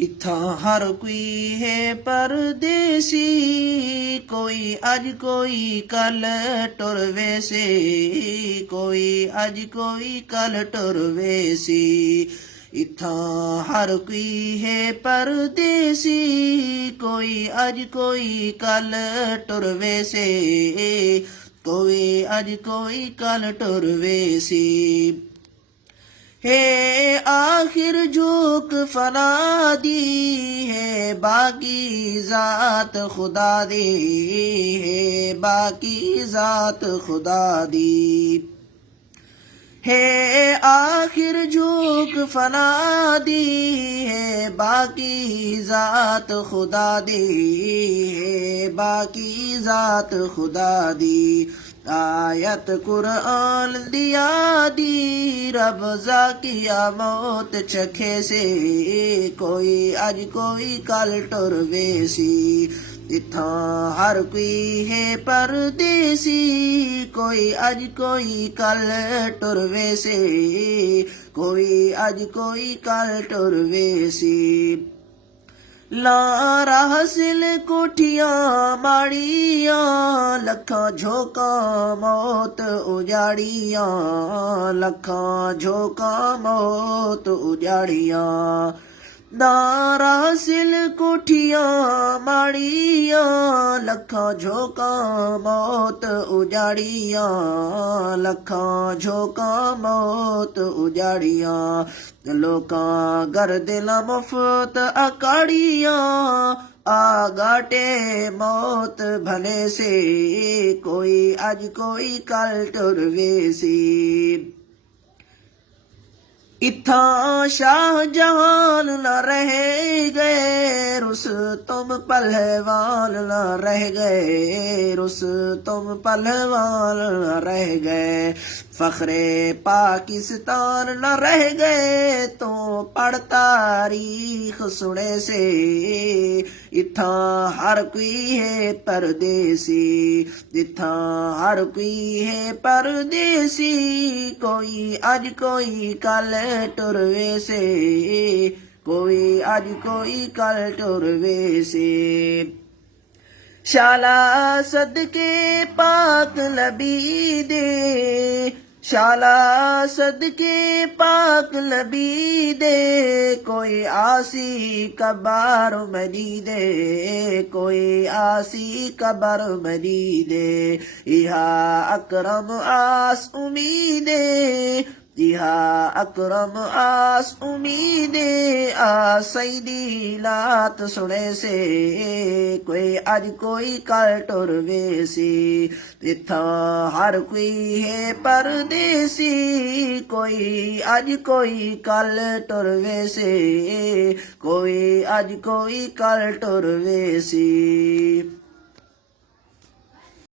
इत्थां हर कोई है परदेसी, कोई अज कोई कल टुर वैसे, कोई अज कोई कल टुर वैसी। इत्थां हर कोई है परदेसी, कोई अज कोई कल टुर वैसे, कोई अज कोई कल टुर वैसी। है आखिर झोंक फना दी है, बाकी ज़ात खुदा दी है, बाकी ज़ात खुदा दी है। आखिर झोंक फना दी है, बाकी ज़ात खुदा दी है, बाकी ज़ात खुदा दी। आयत कुरान दिया दी, रब ज़ाकिया मौत चखे से, कोई अज कोई कल टुर वैसी। इत्थां हर कोई है परदेसी, कोई अज कोई कल टुर वैसे, कोई अज कोई कल टुर वैसी। लारा हासिल कोठियां माड़ियां, लखां झोंकां मौत उजाड़ियां, लखां झोंकां मौत उजाड़ियां। नारा हासिल कोठियां माड़ियां, लखां झोंकां मौत उजाड़ियां, लखां झोंकां मौत उजाड़ियां। लोकां गर्दिलां मुफ्त अकाड़ियां, आ गाटे मौत भले से, कोई अज कोई कल टुर वैसी। इत्थां शाहजहान न रह गए, रुस्तम पहलवान न रह गए, रुस्तम पहलवान न रह गए। फखरे पाकिस्तान न रह गए, तो पढ़ तारीख सुने से। इत्थां हर कोई है परदेसी, इत्थां हर कोई है परदेसी, कोई अज कोई कल टुर वैसे, कोई अज कोई कल टुर वैसे। शाला सदके पाक नबी दे, शाला सदके पाक नबी दे, कोई आसी कबार मरी दे, कोई आसी कबर मरी दे। इहा अकरम आस उम्मीदे, इहा अकरम आस उम्मीदे, आ सईदी लात सुने से, कोई अज कोई कल टुर वैसी। इत्थां हर कोई है परदेसी, कोई अज कोई कल टुर वैसे, कोई अज कोई कल टुर वैसी।